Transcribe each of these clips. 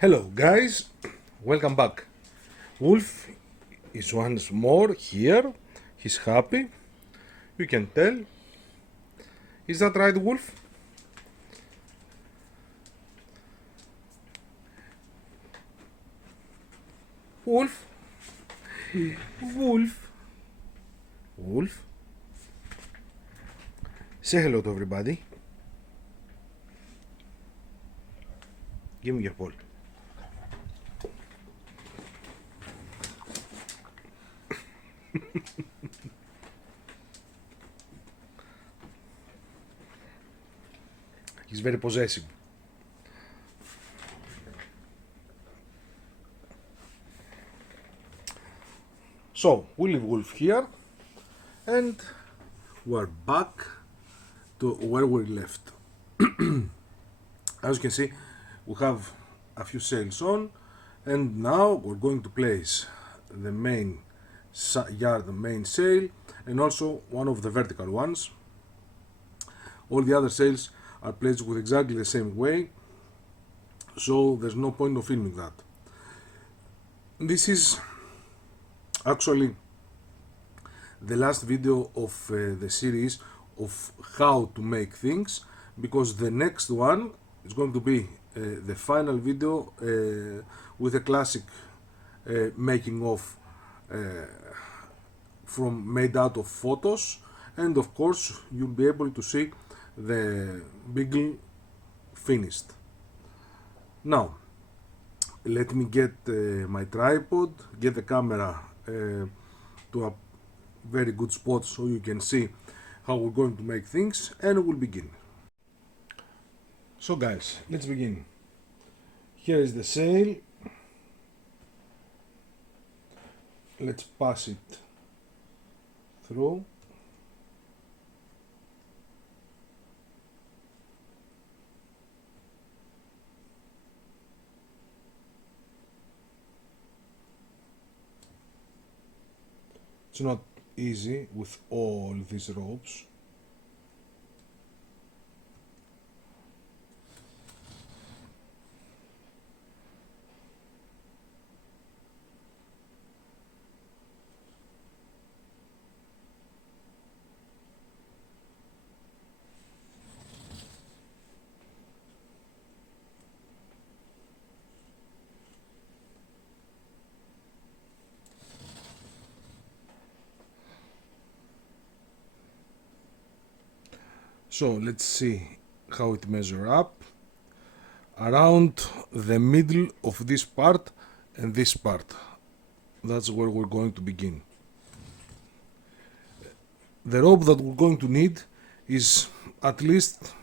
Hello guys, welcome back. Wolf is once more here. He's happy. You can tell. Is that right, Wolf? Wolf? Wolf? Wolf? Say hello to everybody. Give me your ball. He's very possessive. So, we leave Wolf here and we're back to where we left. As you can see, we have a few sails on, and now we're going to place the main yard, the main sail, and also one of the vertical ones. All the other sails are placed with exactly the same way, so there's no point of filming that. This is actually the last video of the series of how to make things, because the next one is going to be the final video with a classic making of from made out of photos, and of course you'll be able to see the Beagle finished. Now let me get my tripod, get the camera to a very good spot so you can see how we're going to make things, and we'll begin. So guys, let's begin. Here is the sail. Let's pass it through. It's not easy with all these ropes. So let's see how it measures up. Around the middle of this part and this part. That's where we're going to begin. The rope that we're going to need is at least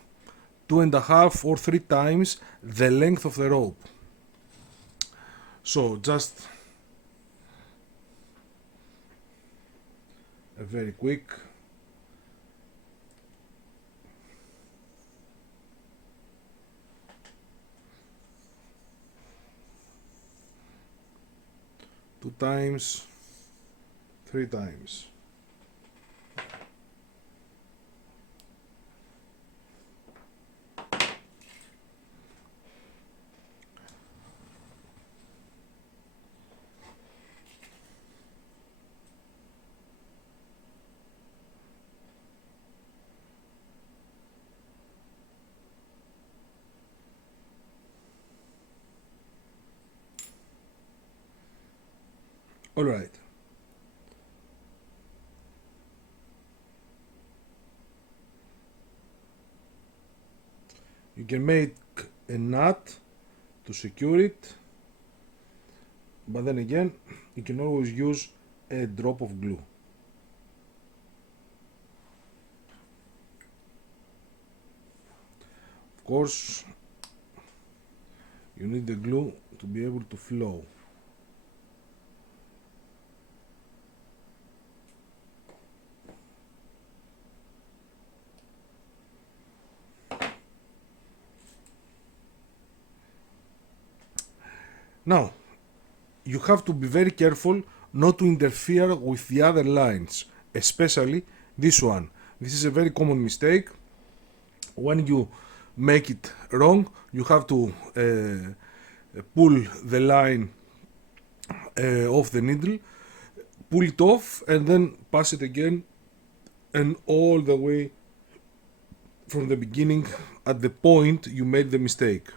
2.5 or 3 times the length of the rope. So just a very quick two times, 3 times. All right. You can make a knot to secure it, but then again, you can always use a drop of glue. Of course, you need the glue to be able to flow. Now, you have to be very careful not to interfere with the other lines, especially this one. This is a very common mistake. When you make it wrong, you have to pull the line off the needle, pull it off, and then pass it again, and all the way from the beginning at the point you made the mistake.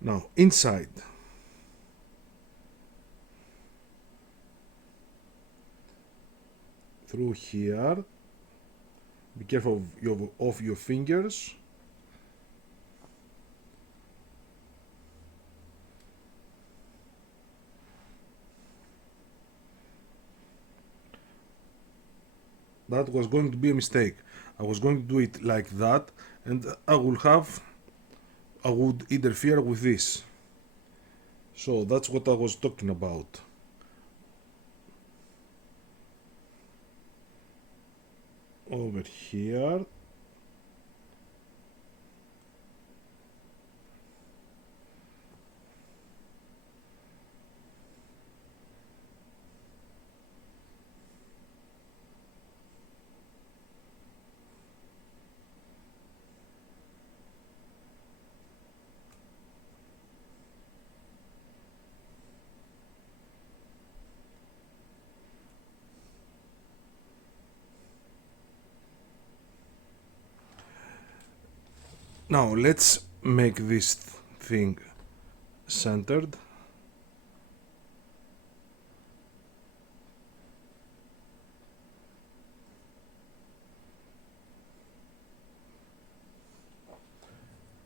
Now inside, through here, be careful of your fingers. That was going to be a mistake. I was going to do it like that, and I would interfere with this. So that's what I was talking about. Over here. Now let's make this thing centered.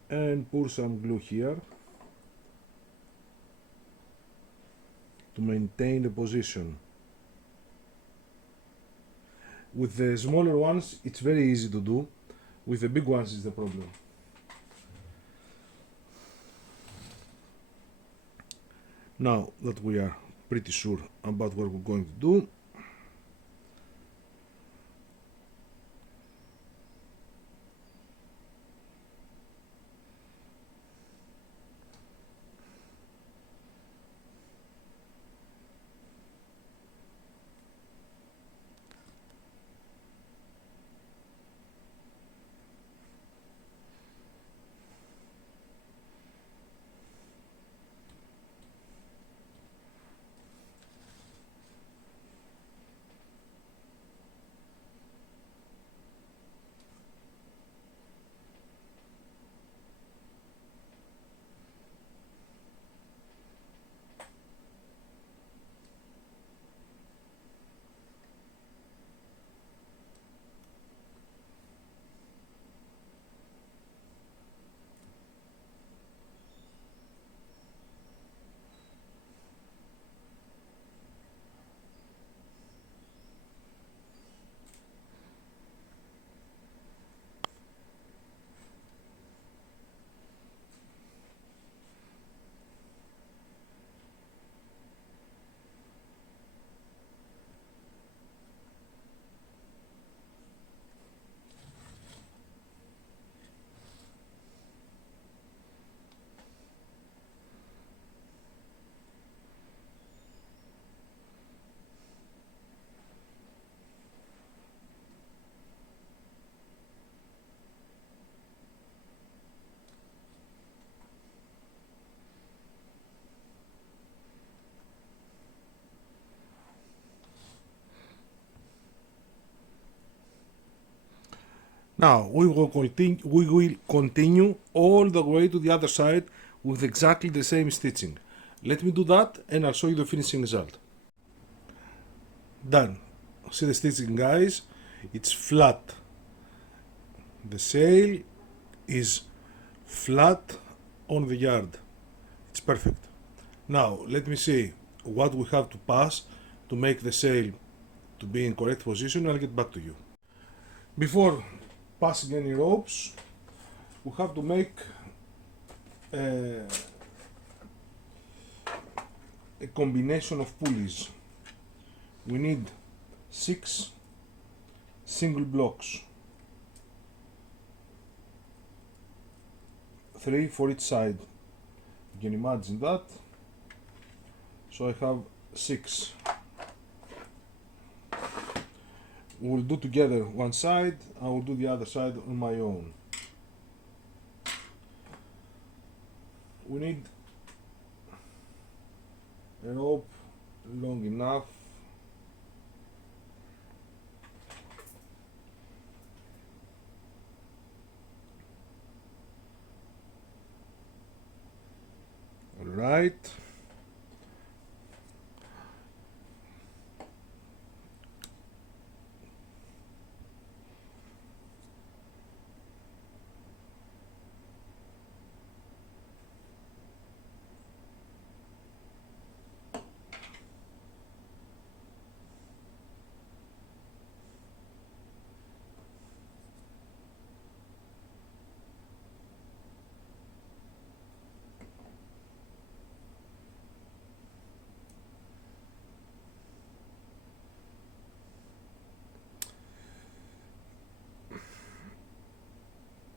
And pour some glue here to maintain the position. With the smaller ones it's very easy to do, with the big ones is the problem. Now that we are pretty sure about what we're going to do, now we will continue all the way to the other side with exactly the same stitching. Let me do that and I'll show you the finishing result. Done. See the stitching, guys? It's flat. The sail is flat on the yard. It's perfect. Now let me see what we have to pass to make the sail to be in correct position. I'll get back to you. Before passing any ropes, we have to make a combination of pulleys. We need 6 single blocks, 3 for each side. You can imagine that. So I have 6. We'll do together one side, I will do the other side on my own. we need a rope long enough right.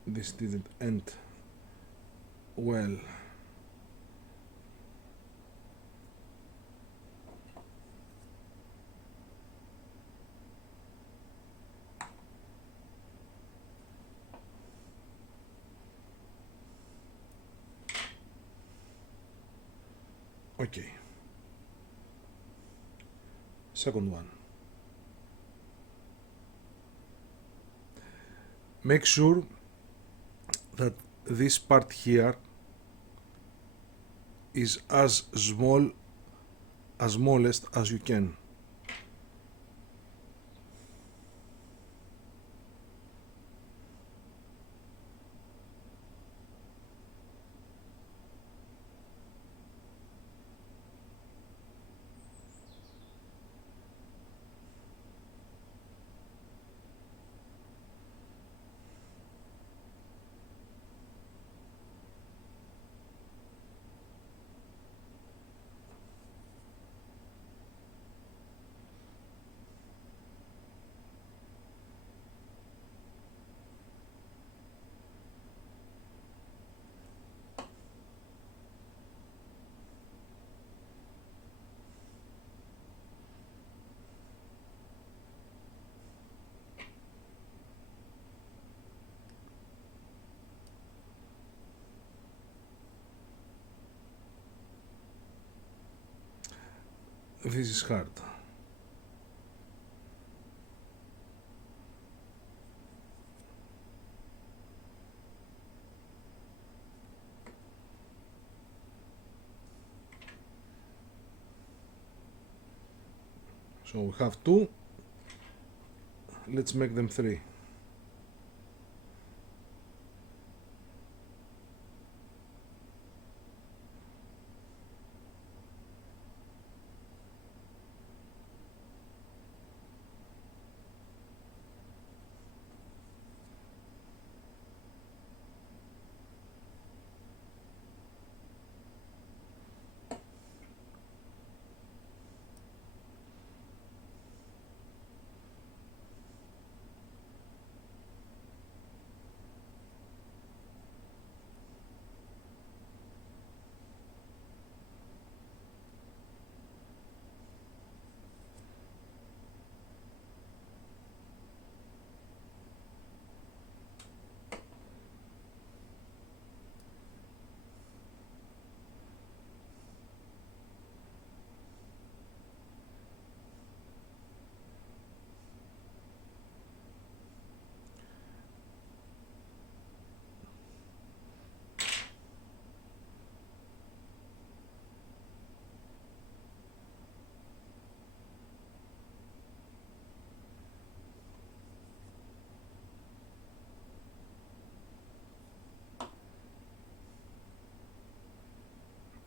This didn't end well. Okay. Second one. Make sure that this part here is as smallest as you can. This is hard. So we have two. Let's make them three.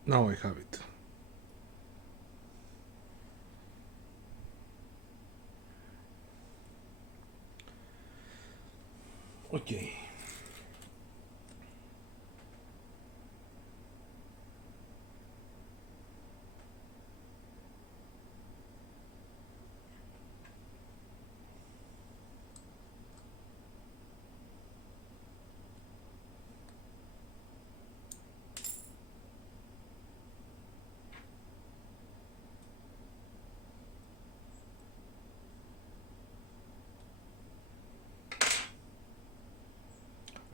Now I have it. Okay.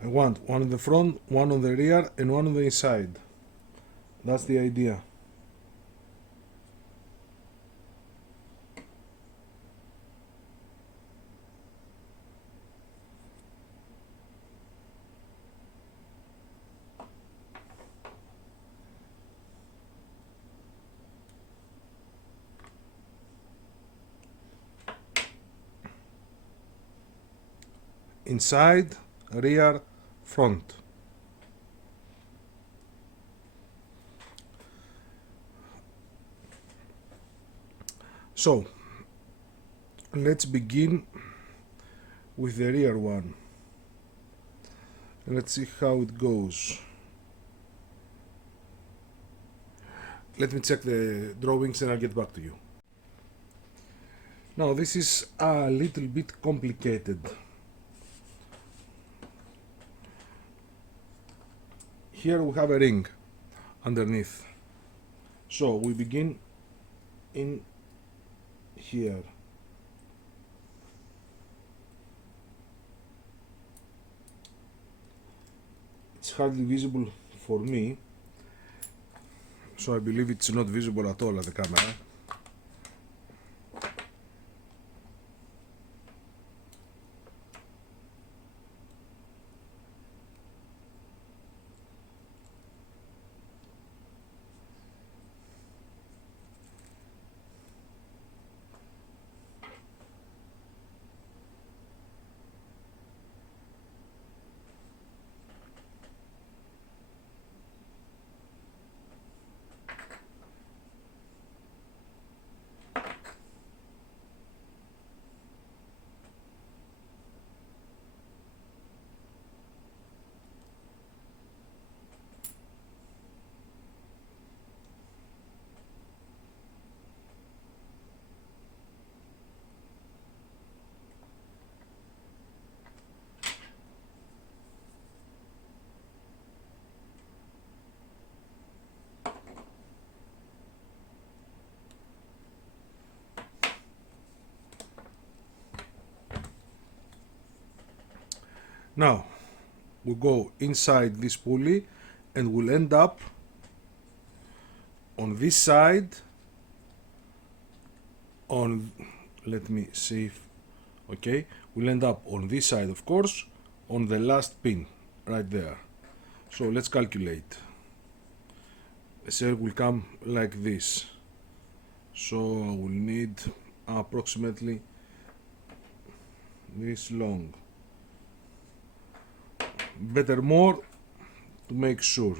I want one on the front, one on the rear, and one on the inside. That's the idea. Inside, rear, front. So let's begin with the rear one. Let's see how it goes. Let me check the drawings and I'll get back to you. Now this is a little bit complicated. Here we have a ring underneath. So we begin in here. It's hardly visible for me, so I believe it's not visible at all at the camera. Now we go inside this pulley and we'll end up on this side on, let me see if, okay, we'll end up on this side, of course, on the last pin right there. So let's calculate. The cell will come like this, so I will need approximately this long, better more to make sure.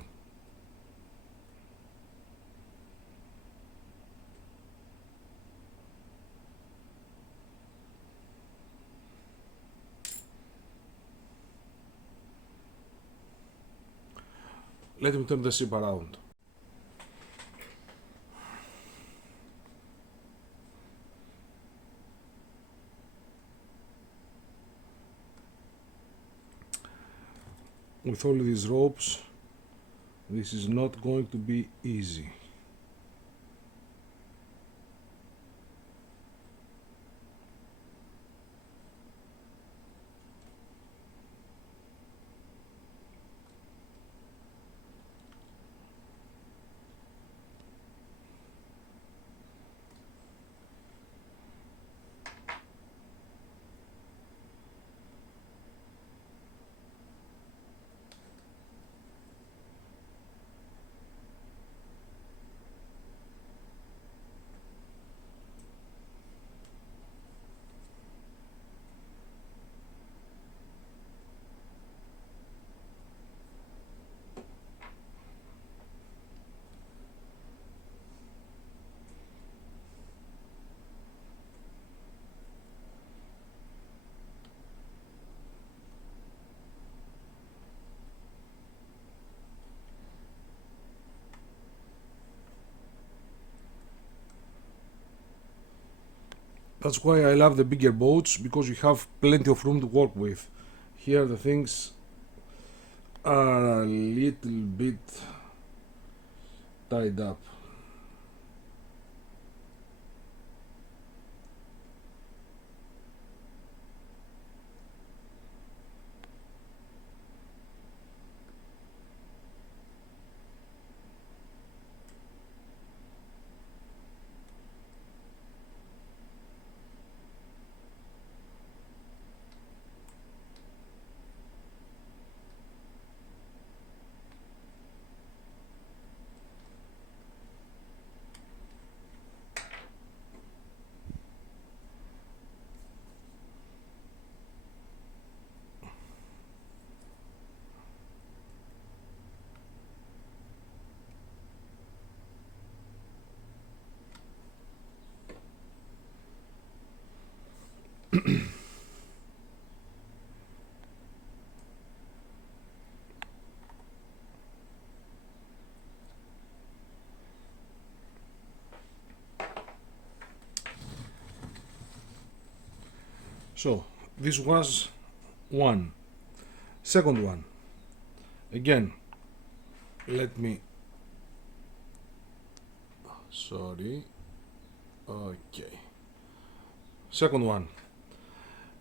Let me turn the ship around. With all these ropes, this is not going to be easy. That's why I love the bigger boats, because you have plenty of room to work with. Here the things are a little bit tied up. So this was one. Second one, again, let me, sorry, okay. Second one,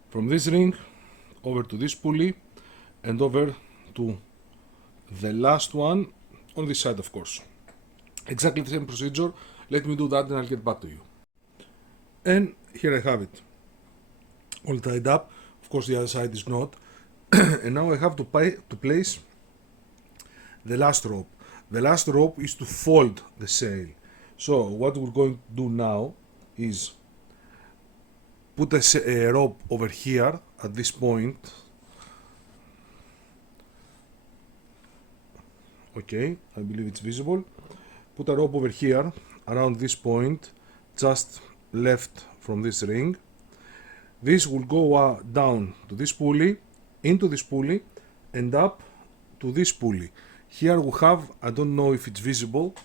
from this ring over to this pulley and over to the last one on this side, of course. Exactly the same procedure. Let me do that and I'll get back to you. And here I have it, all tied up. Of course the other side is not. And now I have to place the last rope. The last rope is to fold the sail. So what we're going to do now is put a rope over here at this point. Okay, I believe it's visible. Put a rope over here around this point, just left from this ring. This will go down to this pulley, into this pulley, and up to this pulley. Here we have, I don't know if it's visible,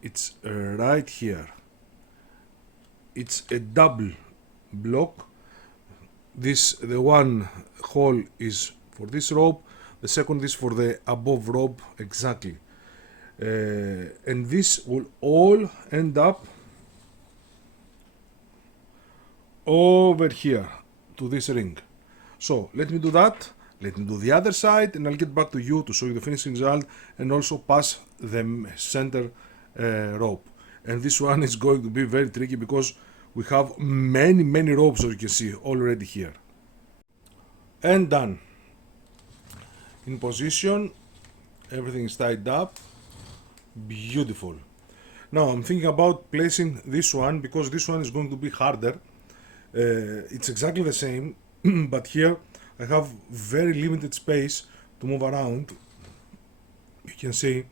it's right here. It's a double block. The one hole is for this rope, the second is for the above rope, exactly. And this will all end up over here to this ring. So let me do that, let me do the other side, and I'll get back to you to show you the finishing result and also pass the center rope. And this one is going to be very tricky because we have many ropes, as you can see, already here. And done. In position, everything is tied up. Beautiful. Now I'm thinking about placing this one because this one is going to be harder. It's exactly the same, but here I have very limited space to move around. You can see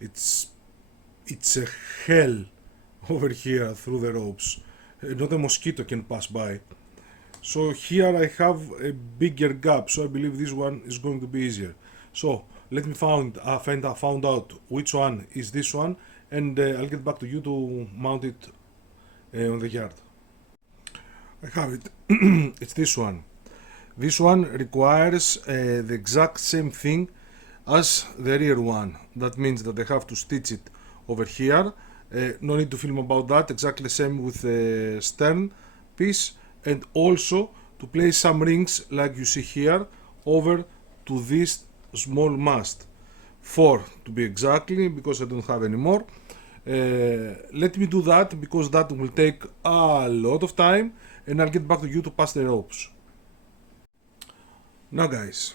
it's a hell over here through the ropes. Not a mosquito can pass by. So here I have a bigger gap, so I believe this one is going to be easier. So let me find out which one is this one, and I'll get back to you to mount it on the yard. I have it. It's this one. This one requires the exact same thing as the rear one. That means that they have to stitch it over here. No need to film about that. Exactly the same with the stern piece, and also to place some rings like you see here over to this small mast. 4 to be exactly, because I don't have any more. Let me do that because that will take a lot of time, and I'll get back to you to pass the ropes. Now guys,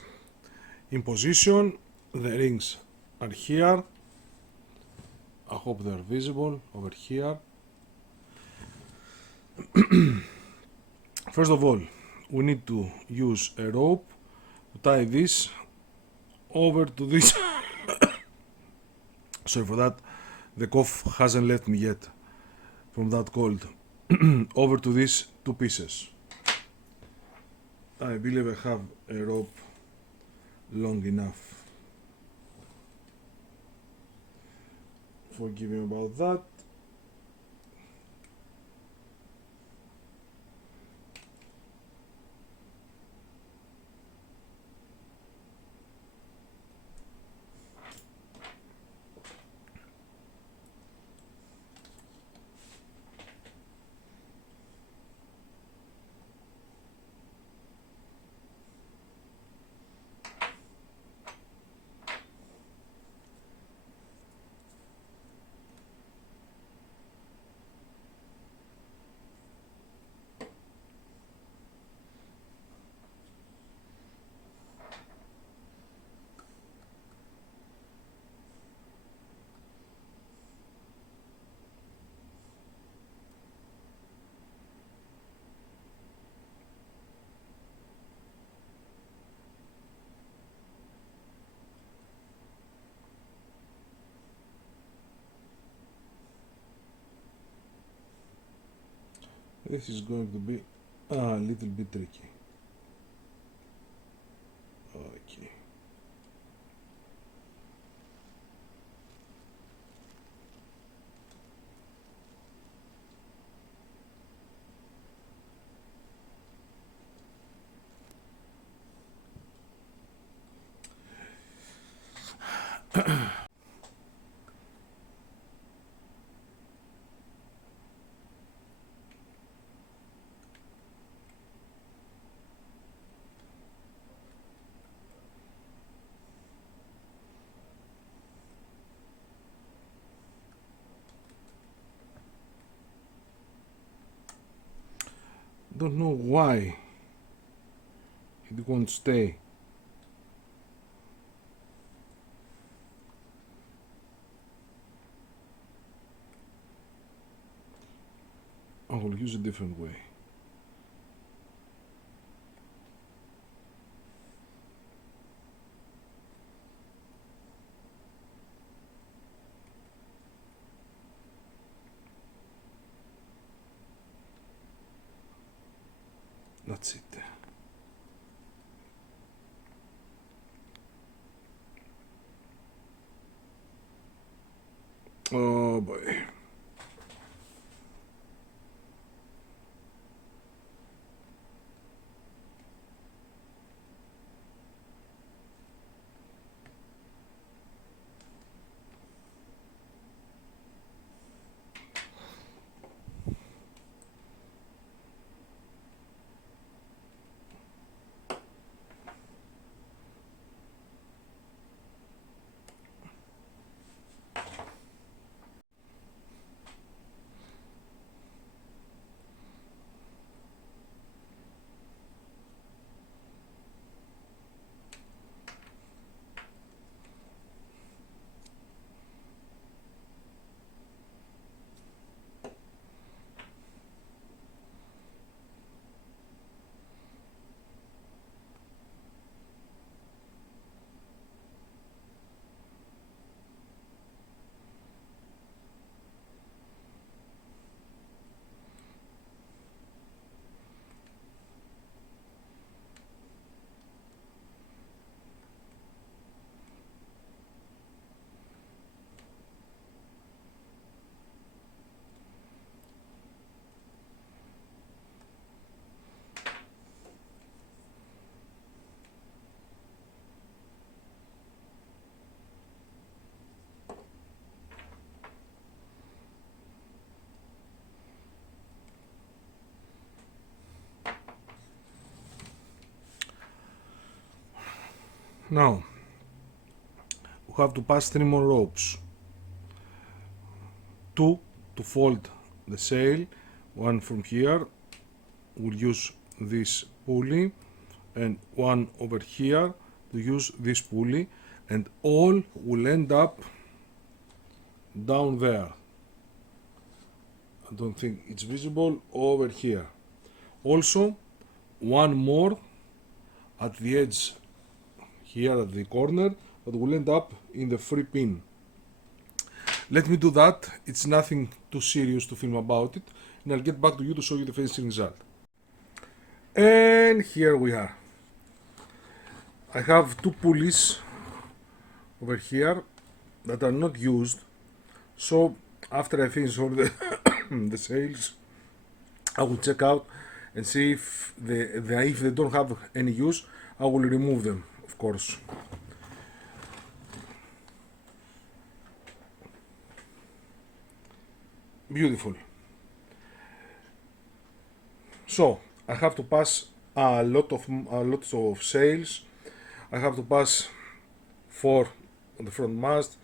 in position, the rings are here. I hope they're visible over here. First of all, we need to use a rope to tie this over to this. Sorry for that, the cough hasn't left me yet from that cold. Over to these two pieces. I believe I have a rope long enough. Forgive me about that. This is going to be a little bit tricky. Okay. Don't know why it won't stay. I will use a different way. That's it. Oh boy. Now we have to pass 3 more ropes. 2 to fold the sail, 1 from here, we'll use this pulley, and 1 over here to use this pulley, and all will end up down there. I don't think it's visible, over here. Also 1 more at the edge here at the corner that will end up in the free pin. Let me do that. It's nothing too serious to film about it, and I'll get back to you to show you the finishing result. And here we are. I have 2 pulleys over here that are not used, so after I finish all the the sails, I will check out and see if if they don't have any use, I will remove them, of course. Beautiful. So I have to pass a lot of sails. I have to pass 4 on the front mast,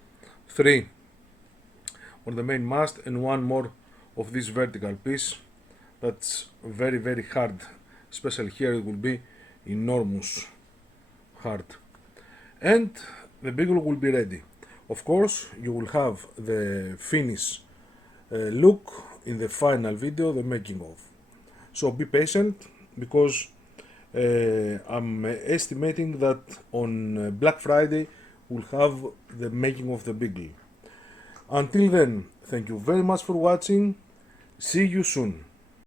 3 on the main mast, and 1 more of this vertical piece. That's very hard, especially here it will be enormous hard. And the Beagle will be ready. Of course, you will have the finish look in the final video, the making of. So be patient, because I'm estimating that on Black Friday we'll have the making of the Beagle. Until then, thank you very much for watching. See you soon.